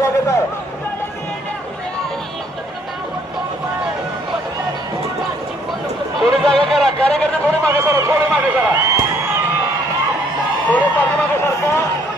स्वागत आहे. थोडी जागा करा. कार्यकर्ते थोडे मागे सर थोडे मागे करा. थोडे पाठीमागे सरकार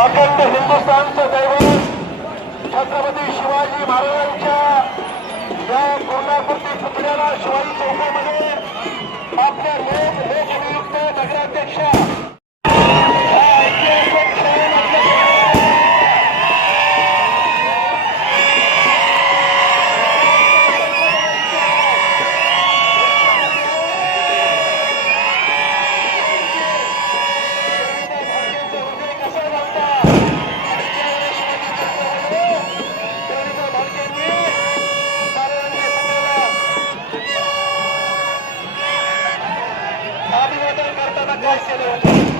अखंड हिंदुस्थानचं दैवत छत्रपती शिवाजी महाराजांच्या या पूर्णाकृती पुतळ्याला शिवाजी चौकामध्ये आपल्या लोक लोकनियुक्त नगराध्यक्षा Thank you.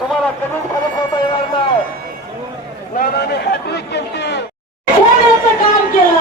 तुम्हाला कधीच फरक होता येणार नाही. नानाने हॅट्रिक केली काम केलं?